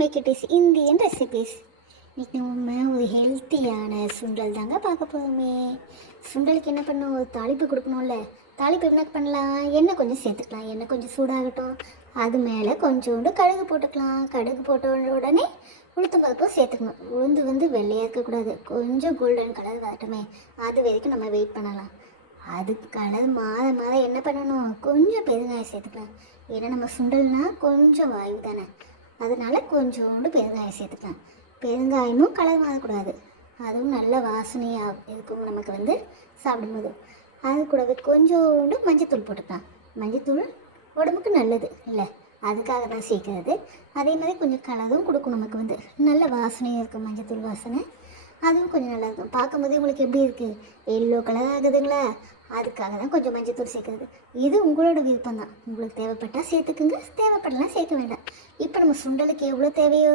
Make it is Indian recipes. இன்றைக்கி நம்ம ஒரு ஹெல்த்தியான சுண்டல் தாங்க பார்க்க போகிறோமே. சுண்டலுக்கு என்ன பண்ணணும், ஒரு தாளிப்பு கொடுக்கணும்ல. தாளிப்பு என்ன பண்ணலாம், எண்ணெய் கொஞ்சம் சேர்த்துக்கலாம். எண்ணெய் கொஞ்சம் சூடாகட்டும். அது மேலே கொஞ்சோண்டு கடுகு போட்டுக்கலாம். கடுகு போட்ட உடனே உளுத்தம் பருப்பு சேர்த்துக்கணும். உளுந்து வெள்ளையாக இருக்கக்கூடாது, கொஞ்சம் கோல்டன் கலர் வரட்டுமே, அது வரைக்கும் நம்ம வெயிட் பண்ணலாம். அதுக்கு கலர் மாற என்ன பண்ணணும், கொஞ்சம் பெருங்காயம் சேர்த்துக்கலாம். ஏன்னா நம்ம சுண்டல்னால் கொஞ்சம் வாயு தானே, அதனால் கொஞ்சோண்டு பெருங்காயம் சேர்த்துக்கலாம். பெருங்காயமும் கலர் மாறக்கூடாது, அதுவும் நல்ல வாசனையாக இருக்கும் நமக்கு சாப்பிடும்போது. அது கூடவே கொஞ்சோண்டு மஞ்சத்தூள் போட்டுக்கலாம். மஞ்சத்தூள் உடம்புக்கு நல்லது இல்லை, அதுக்காக தான் சேர்க்கறது. அதே மாதிரி கொஞ்சம் கலரும் கொடுக்கும் நமக்கு, நல்ல வாசனையாக இருக்கும். மஞ்சத்தூள் வாசனை அதுவும் கொஞ்சம் நல்லாயிருக்கும். பார்க்கும்போது உங்களுக்கு எப்படி இருக்குது, எல்லோ கலர் ஆகுதுங்களா, அதுக்காக தான் கொஞ்சம் மஞ்சத்தூள் சேர்க்குறது. இது உங்களோட விருப்பம் தான். உங்களுக்கு தேவைப்பட்டால் சேர்த்துக்குங்க, தேவைப்படலாம் சேர்க்க வேண்டாம். இப்போ நம்ம சுண்டலுக்கு எவ்வளோ தேவையோ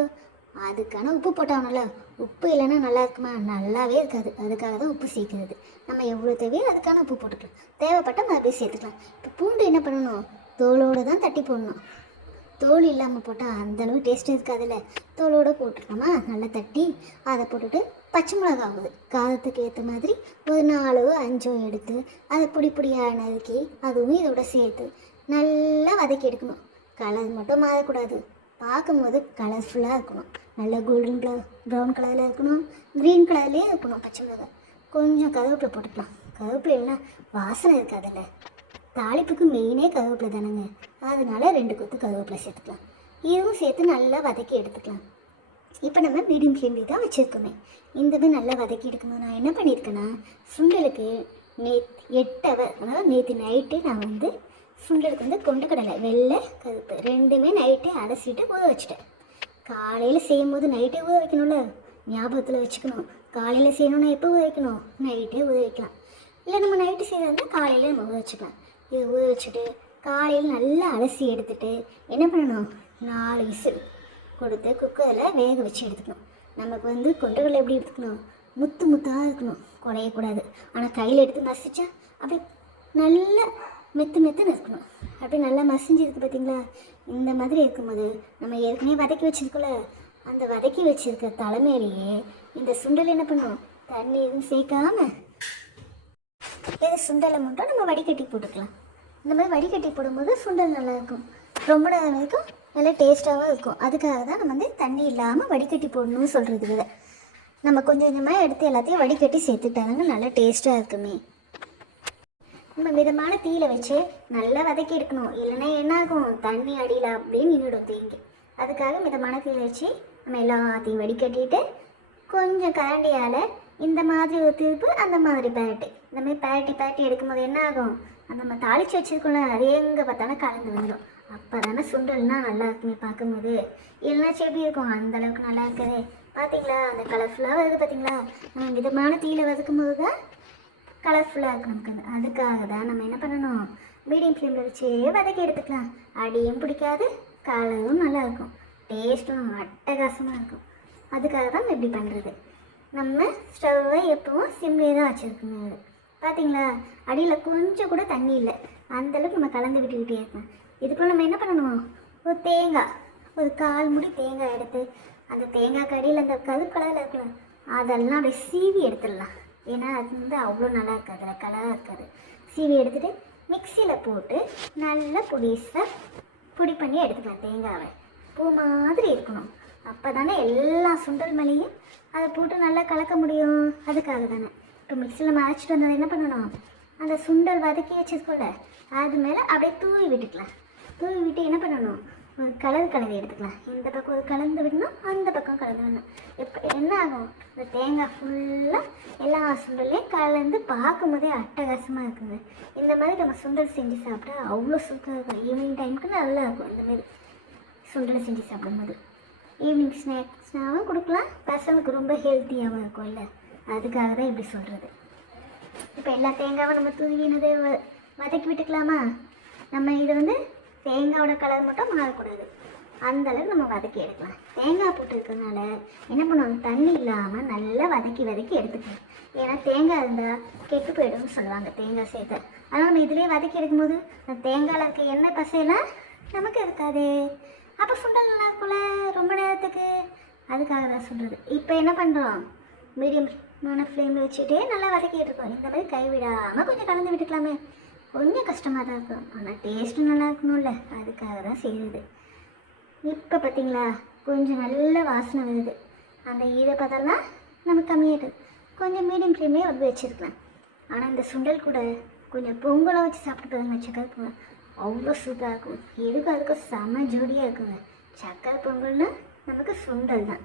அதுக்கான உப்பு போட்டாகணும்ல. உப்பு இல்லைன்னா நல்லா இருக்குமா, நல்லாவே இருக்காது. அதுக்காக தான் உப்பு சேர்க்குறது. நம்ம எவ்வளோ தேவையோ அதுக்கான உப்பு போட்டுக்கலாம். தேவைப்பட்டால் மறுபடியும் சேர்த்துக்கலாம். இப்போ பூண்டு என்ன பண்ணணும், தோலோடு தான் தட்டி போடணும். தோல் இல்லாமல் போட்டால் அந்தளவு டேஸ்ட் இருக்காதுல்ல. தோலோடு போட்டுருக்கோமா, நல்லா தட்டி அதை போட்டுட்டு பச்சை மிளகா ஆகுது காரத்துக்கு ஏற்ற மாதிரி ஒரு 4-5 எடுத்து அதை பொடியாக நறுக்கி அதுவும் இதோட சேர்த்து நல்லா வதக்கி எடுக்கணும். கலர் மட்டும் மாறக்கூடாது, பார்க்கும்போது கலர்ஃபுல்லாக இருக்கணும். நல்லா கோல்டன் கலர், ப்ரௌன் கலரில் இருக்கணும், க்ரீன் கலர்லேயே இருக்கணும். பச்சை மிளகா கொஞ்சம் கருவேப்பிலை போட்டுக்கலாம். கருவேப்பிலை இல்லைன்னா வாசனை இருக்காதுல்ல. தாளிப்புக்கு மெயினே கருவேப்பிலை தானேங்க, அதனால 2 கொத்து கருவேப்பிலை சேர்த்துக்கலாம். இதுவும் சேர்த்து நல்லா வதக்கி எடுத்துக்கலாம். இப்போ நம்ம மீடியம் ஃப்ளேமில் தான் வச்சுருக்கோமே. இந்த நல்லா வதக்கி எடுக்கணும். நான் என்ன பண்ணியிருக்கேன்னா, சுண்டலுக்கு 8 ஹவர், அதாவது நேற்று நைட்டு நான் சுண்டலுக்கு கொண்டக்கடலை வெள்ளை கருப்பு ரெண்டுமே நைட்டே அலசிட்டு ஊற வச்சுட்டேன். காலையில் செய்யும்போது நைட்டே ஊற வைக்கணும்ல, ஞாபகத்தில் வச்சுக்கணும். காலையில் செய்யணுன்னா எப்போ ஊற வைக்கணும், நைட்டே ஊற வைக்கலாம். இல்லை நம்ம நைட்டு செய்யறதுனா காலையில் நம்ம ஊற வச்சுக்கலாம். இது ஊற வச்சுட்டு காலையில் நல்லா அலசி எடுத்துகிட்டு என்ன பண்ணணும், 4 விசில் கொடுத்து குக்கரில் வேக வச்சு எடுத்துக்கணும். நமக்கு கொண்டக்கடலை எப்படி எடுத்துக்கணும், முத்து முத்தாக இருக்கணும், குறையக்கூடாது. ஆனால் கையில் எடுத்து மசிச்சா அப்படி நல்லா மெத்துன்னு இருக்கணும். அப்படி நல்லா மசிஞ்சு இருக்குது பார்த்தீங்களா. இந்த மாதிரி இருக்கும்போது நம்ம ஏற்கனவே வதக்கி வச்சுருக்கோம்ல, அந்த வதக்கி வச்சுருக்க தலைமையிலேயே இந்த சுண்டல் என்ன பண்ணும், தண்ணி எதுவும் சேர்க்காம இது சுண்டலை மட்டும் நம்ம வடிகட்டி போட்டுக்கலாம். இந்த மாதிரி வடிகட்டி போடும்போது சுண்டல் நல்லாயிருக்கும், ரொம்ப நேரம் வரைக்கும் நல்லா டேஸ்ட்டாகவும் இருக்கும். அதுக்காக தான் நம்ம தண்ணி இல்லாமல் வடிகட்டி போடணும்னு சொல்கிறது விட நம்ம கொஞ்சம் கொஞ்சமாக எடுத்து எல்லாத்தையும் வடிகட்டி சேர்த்துட்டாங்க, நல்லா டேஸ்ட்டாக இருக்குமே. நம்ம மிதமான தீயில வச்சு நல்லா வதக்கி எடுக்கணும். இல்லைன்னா என்ன ஆகும், தண்ணி அடியில் அப்படியே நின்றுடும் தேங்கி. அதுக்காக மிதமான தீயில வச்சு நம்ம எல்லாத்தையும் வடிகட்டிட்டு கொஞ்சம் கரண்டியால் இந்த மாதிரி ஒரு திருப்பு அந்த மாதிரி பேரட்டி, இந்த மாதிரி பேரட்டி எடுக்கும்போது என்ன ஆகும், அந்த நம்ம தாளித்து வச்சுருக்கோம்ல அது எங்கே பார்த்தாலும் கலந்து வந்துடும். அப்போ தானே சுண்டல்னா நல்லா இருக்குமே பார்க்கும்போது. இல்லைனா செடி இருக்கும், அந்தளவுக்கு நல்லா இருக்குது. பார்த்தீங்களா, அந்த கலர்ஃபுல்லாக வருது பார்த்தீங்களா. நம்ம மிதமான தீயில வதக்கும் போது தான் கலர்ஃபுல்லாக இருக்கும் நமக்கு. அதுக்காக தான் நம்ம என்ன பண்ணணும், மீடியம் ஃப்ளேமில் வச்சே வதக்கி எடுத்துக்கலாம். அடியும் பிடிக்காது, கலரும் நல்லாயிருக்கும், டேஸ்ட்டும் அட்டகாசமாக இருக்கும். அதுக்காக தான் நம்ம இப்படி பண்ணுறது. நம்ம ஸ்டவ்வை எப்பவும் சிம்லேயே தான் வச்சுருக்கோங்க. பார்த்தீங்களா, அடியில் கொஞ்சம் கூட தண்ணி இல்லை, அந்தளவுக்கு நம்ம கலந்து விட்டுக்கிட்டே இருக்கோம். இதுக்குள்ள நம்ம என்ன பண்ணணும், ஒரு தேங்காய், ஒரு 1/4 மூடி தேங்காய் எடுத்து அந்த தேங்காய் கடியில் அந்த கருப்பு கலரில் இருக்கலாம் அதெல்லாம் அப்படியே சீவி எடுத்துடலாம். ஏன்னா அது அவ்வளோ நல்லா இருக்காது, அதில் கலராக இருக்காது. சீவி எடுத்துகிட்டு மிக்சியில் போட்டு நல்லா பொடி பண்ணி எடுத்துக்கலாம். தேங்காவை பூ மாதிரி இருக்கணும், அப்போ தானே எல்லா சுண்டல் மேலேயும் அதை போட்டு நல்லா கலக்க முடியும். அதுக்காக தானே இப்போ மிக்சியில் அரைச்சிட்டு வந்ததை என்ன பண்ணணும், அந்த சுண்டல் வதக்கி வச்சிருக்கோம்ல அது மேலே அப்படியே தூவி விட்டுக்கலாம். தூவி விட்டு என்ன பண்ணணும், ஒரு கலந்து எடுத்துக்கலாம். இந்த பக்கம் ஒரு கலந்து விடணும், அந்த பக்கம் கலந்து விடணும். இப்போ என்ன ஆகும், இந்த தேங்காய் ஃபுல்லாக எல்லா சுண்டல்லையும் கலந்து பார்க்கும்போதே அட்டகாசமாக இருக்குங்க. இந்த மாதிரி நம்ம சுண்டல் செஞ்சு சாப்பிட்டா அவ்வளோ சூப்பராக இருக்கும். ஈவினிங் டைமுக்கு நல்லா இருக்கும். இந்தமாரி சுண்டலை செஞ்சு சாப்பிடும்போது ஈவினிங் ஸ்நாக்ஸ்னாகவும் கொடுக்கலாம், பசங்களுக்கு ரொம்ப ஹெல்த்தியாகவும் இருக்கும் இல்லை. அதுக்காக தான் இப்படி சொல்கிறது. இப்போ எல்லா தேங்காவும் நம்ம தூவினதை வதக்கி விட்டுக்கலாமா. நம்ம இது தேங்காயோட கலர் மட்டும் மாறக்கூடாது, அந்தளவுக்கு நம்ம வதக்கி எடுக்கலாம். தேங்காய் போட்டு இருக்கிறதுனால என்ன பண்ணுவாங்க, தண்ணி இல்லாமல் நல்லா வதக்கி எடுத்துக்கலாம். ஏன்னா தேங்காய் இருந்தால் கெட்டு போய்டும்னு சொல்லுவாங்க தேங்காய் சேர்த்த. அதனால் நம்ம இதிலே வதக்கி எடுக்கும்போது அந்த தேங்காயில் இருக்க எண்ணெய் பசையெல்லாம் நமக்கு இருக்காது. அப்போ சுண்டல் நல்லா இருக்கும்ல ரொம்ப நேரத்துக்கு. அதுக்காக தான் சொல்கிறது. இப்போ என்ன பண்ணுறோம், மீடியமான ஃப்ளேமில் வச்சுட்டு நல்லா வதக்கிட்டு இருக்கோம். இந்த மாதிரி கைவிடாமல் கொஞ்சம் கலந்து விட்டுக்கலாமே. கொஞ்சம் கஷ்டமாக தான் இருக்கும், ஆனால் டேஸ்ட்டும் நல்லா இருக்கணும்ல, அதுக்காக தான் செய்யுது. இப்போ பார்த்தீங்களா கொஞ்சம் நல்ல வாசனை வருது. அந்த ஈரப்பதம்லாம் நம்ம கம்மியாகிட்டு கொஞ்சம் மீடியம் ஃப்ளேம்லேயே வந்து வச்சுருக்கலாம். ஆனால் இந்த சுண்டல் கூட கொஞ்சம் பொங்கலை வச்சு சாப்பிட்டு பாருங்க, சக்கரை பொங்கல் அவ்வளோ சூப்பராக இருக்கும். எதுக்கும் அதுக்கும் செம்ம ஜோடியாக இருக்குங்க. சக்கரை பொங்கல்னா நமக்கு சுண்டல் தான்.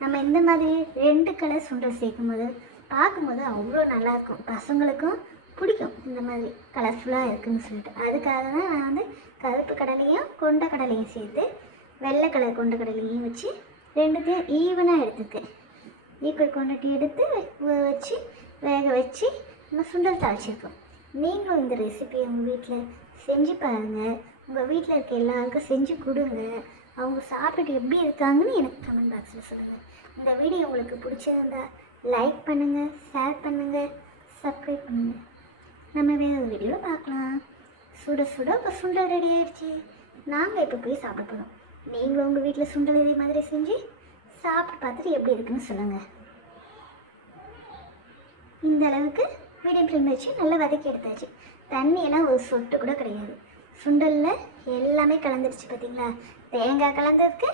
நம்ம இந்த மாதிரி 2 கலர் சுண்டல் சேர்க்கும் போது பார்க்கும்போது அவ்வளோ நல்லாயிருக்கும். பசங்களுக்கும் பிடிக்கும் இந்த மாதிரி கலர்ஃபுல்லாக இருக்குதுன்னு சொல்லிட்டு. அதுக்காக தான் நான் வந்து கருப்பு கடலையும் கொண்ட கடலையும் சேர்த்து வெள்ளை கலர் கொண்ட கடலையும் வச்சு 2த்தையும் ஈவனாக எடுத்துக்கேன். ஈக்குவல் குவான்டிட்டி எடுத்து வச்சு வேக வச்சு நம்ம சுண்டல் தாளிச்சிருக்கோம். நீங்களும் இந்த ரெசிபியை உங்கள் வீட்டில் செஞ்சு பாருங்கள். உங்கள் வீட்டில் இருக்க எல்லாருக்கும் செஞ்சு கொடுங்க. அவங்க சாப்பிட்டுட்டு எப்படி இருக்காங்கன்னு எனக்கு கமெண்ட் பாக்ஸில் சொல்லுங்கள். இந்த வீடியோ உங்களுக்கு பிடிச்சிருந்தா லைக் பண்ணுங்கள், ஷேர் பண்ணுங்கள், சப்ஸ்கிரைப் பண்ணுங்கள். நம்ம வேறு ஒரு வீடியோவில் பார்க்கலாம். சுட சுட இப்போ சுண்டல் ரெடி ஆகிடுச்சு. நாங்கள் இப்போ போய் சாப்பிட போகிறோம். நீங்களும் உங்கள் வீட்டில் சுண்டல் இதே மாதிரி செஞ்சு சாப்பிட்டு பார்த்துட்டு எப்படி இருக்குன்னு சொல்லுங்கள். இந்த அளவுக்கு மீடியம் ஃப்ளேம் வச்சு நல்லா வதக்கி எடுத்தாச்சு. தண்ணியெல்லாம் ஒரு சொட்டு கூட கிடையாது. சுண்டலில் எல்லாமே கலந்துருச்சு பார்த்தீங்களா. தேங்காய் கலந்ததுக்கு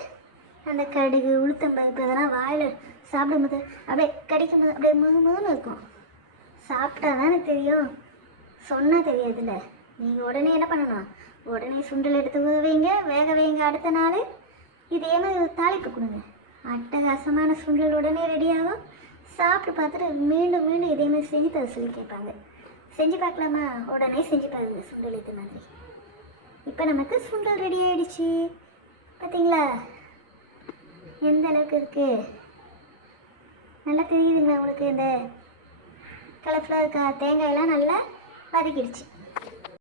அந்த கடுகு உளுத்தம்பருப்பு இதெல்லாம் வாயில் சாப்பிடும்போது அப்படியே கடிக்கும் போது அப்படியே முதுன்னு இருக்கும். சாப்பிட்டா தானே தெரியும், சொன்னால் தெரியாதுல்ல. நீங்கள் உடனே என்ன பண்ணணும், உடனே சுண்டல் எடுத்து வைங்க, வேக வைங்க. அடுத்த நாள் இதே மாதிரி ஒரு தாளிப்பு கொடுங்க. அட்டகாசமான சுண்டல் உடனே ரெடியாகும். சாப்பிட்டு பார்த்துட்டு மீண்டும் மீண்டும் இதேமாதிரி செஞ்சு தர சொல்லி கேட்பாங்க. செஞ்சு பார்க்கலாமா? உடனே செஞ்சு பாருங்க சுண்டல் இது மாதிரி. இப்போ நமக்கு சுண்டல் ரெடி ஆகிடுச்சு. பார்த்தீங்களா எந்த அளவுக்கு இருக்குது, நல்லா தெரியுதுங்களா உங்களுக்கு? இந்த கலர்ஃபுல்லாக இருக்கா? தேங்காயெல்லாம் நல்லா வதக்கிடுச்சு.